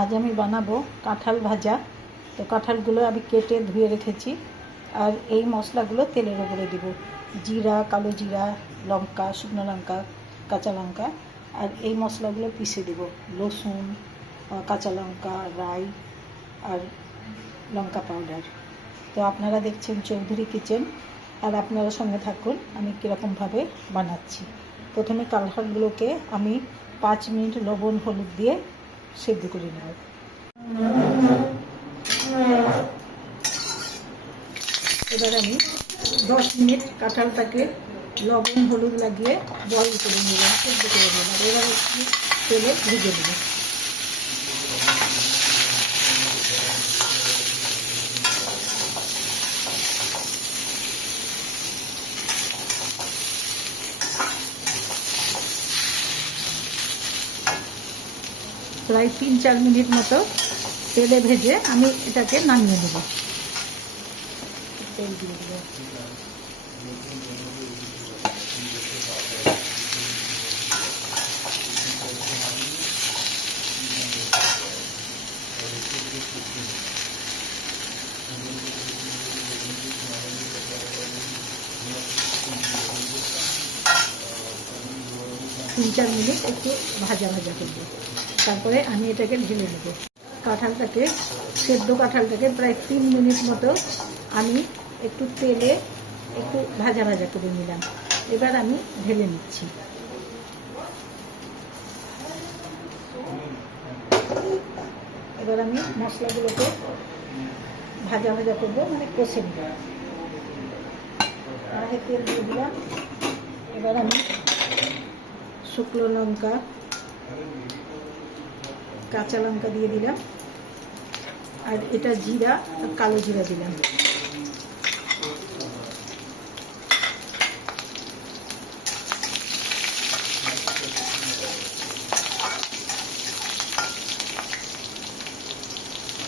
আজ আমি বানাবো কাঁঠাল ভাজা। তো কাঁঠালগুলো আমি কেটে ধুয়ে রেখেছি, আর এই মশলাগুলো তেলের উপরে দিব। জিরা, কালো জিরা, লঙ্কা, শুকনো লঙ্কা, কাঁচা লঙ্কা, আর এই মশলাগুলো পিষে দেব। রসুন, কাঁচা লঙ্কা, রাই আর লঙ্কা পাউডার। তো আপনারা দেখছেন চৌধুরী কিচেন, আর আপনারা সঙ্গে থাকুন আমি কীরকমভাবে বানাচ্ছি। প্রথমে কাঁঠালগুলোকে আমি 5 মিনিট লবণ হলুদ দিয়ে সেদ্ধ করে নেব। এবার আমি 10 মিনিট কাঁঠালটাকে লবণ হলুদ লাগিয়ে বয়েল করে নিলাম, সেদ্ধ করে নিলাম। এবার একটু তেলে ভেজে নেব। প্রায় 3-4 মিনিট মতো তেলে ভেজে আমি এটাকে নামিয়ে নেব। তেল দিয়ে দেব। তিন চার মিনিট একটু ভাজা ভাজা করবো, তারপরে আমি এটাকে ঢেলে নেব। কাঁঠালটাকে সেদ্ধ কাঁঠালটাকে প্রায় 3 মিনিট মতো আমি একটু তেলে একটু ভাজা ভাজা করে নিলাম। এবার আমি ঢেলে নিচ্ছি। এবার আমি মশলাগুলোকে ভাজা ভাজা করবো, মানে কষে নেব। আগে তেল দিয়ে দিলাম। এবার আমি শুকনো লঙ্কা, কাঁচা লঙ্কা দিয়ে দিলাম, আর এটা জিরা আর কালো জিরা দিলাম।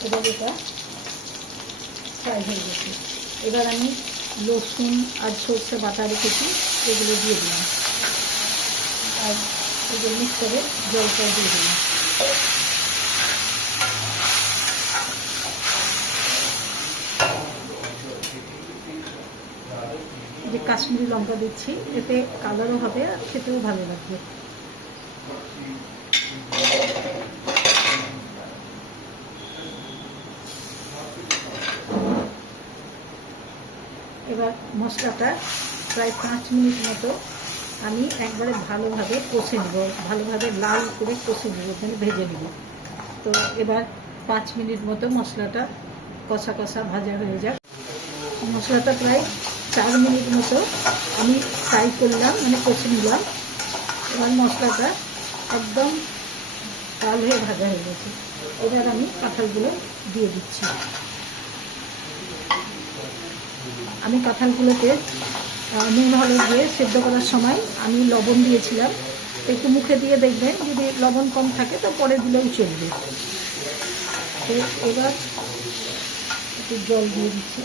এবার এটা ফ্রাই হয়ে গেছে। এবার আমি রসুন আর সর্ষে বাটা রেখেছি, এগুলো দিয়ে দিলাম, আর এগুলো মিক্স করে জলটা দিয়ে দিলাম। যে কাশ্মীরি লঙ্কা দিচ্ছি, এতে কালারও হবে আর খেতেও ভালো লাগবে। এবার মশলাটা প্রায় 5 মিনিট মতো আমি একবারে ভালোভাবে কষে নেব, ভালোভাবে লাল করে কষে নেব, মানে ভেজে নেব। তো এবার 5 মিনিট মতো মশলাটা কষা কষা ভাজা হয়ে যাক। মশলাটা প্রায় 4 মিনিট মতো আমি ফ্রাই করলাম, মানে কষে নিলাম। এবার মশলাটা একদম লাল হয়ে ভাজা হয়ে গেছে। এবার আমি কাঁঠালগুলো দিয়ে দিচ্ছি। আমি কাঁঠালগুলোতে নুন হলুদ দিয়ে সেদ্ধ করার সময় আমি লবণ দিয়েছিলাম। একটু মুখে দিয়ে দেখবেন, যদি লবণ কম থাকে তো পরে দিলেও চলবে। তো এবার একটু জল দিয়ে দিচ্ছি।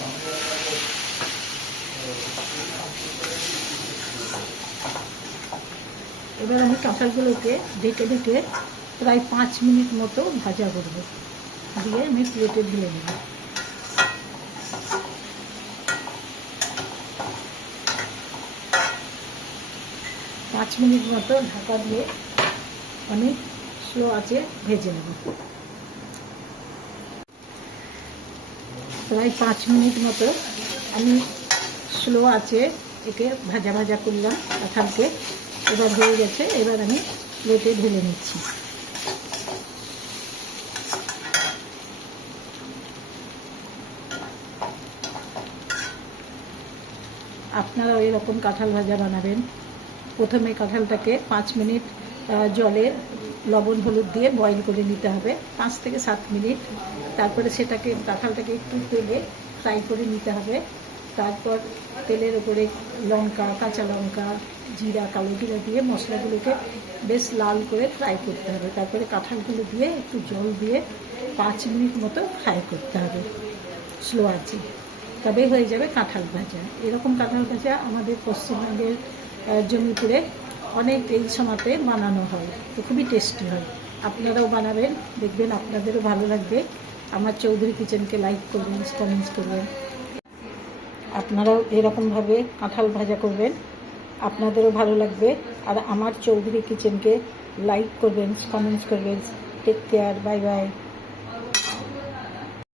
এবার আমি কাঁঠালগুলোকে ঢেকে ঢেকে প্রায় 5 মিনিট মতো ভাজা করব, দিয়ে আমি প্লেটে ঢেলে নেব। পাঁচ মিনিট মতো ঢাকা দিয়ে আমি স্লো আঁচে ভেজে নেব। প্রায় 5 মিনিট মতো আমি স্লো আঁচে একে ভাজা ভাজা করলাম কাঁঠালকে। এবার হয়ে গেছে। এবার আমি প্লেটে ঢেলে নিচ্ছি। আপনারা এরকম কাঁঠাল ভাজা বানাবেন। প্রথমে কাঁঠালটাকে 5 মিনিট জলে লবণ হলুদ দিয়ে বয়েল করে নিতে হবে, 5 থেকে 7 মিনিট। তারপরে সেটাকে কাঁঠালটাকে একটু তেলে ফ্রাই করে নিতে হবে। তারপর তেলের উপরে লঙ্কা, কাঁচা লঙ্কা, জিরা, কালো জিরা দিয়ে মশলাগুলোকে বেশ লাল করে ফ্রাই করতে হবে। তারপরে কাঁঠালগুলো দিয়ে একটু জল দিয়ে 5 মিনিট মতো ফ্রাই করতে হবে স্লো আছে, তবেই হয়ে যাবে কাঁঠাল ভাজা। এরকম কাঁঠাল ভাজা আমাদের পশ্চিমবঙ্গের জমিপুরে অনেক এই সময়তে বানানো হয়, তো খুবই টেস্টি হয়। আপনারাও বানাবেন, দেখবেন আপনাদেরও ভালো লাগবে। আমার চৌধুরী কিচেনকে লাইক করবেন, কমেন্টস করবেন। আপনারাও এরকমভাবে কাঁঠাল ভাজা করবেন, আপনাদেরও ভালো লাগবে। আর আমার চৌধুরী কিচেনকে লাইক করবেন, কমেন্টস করবেন। Take care, bye by.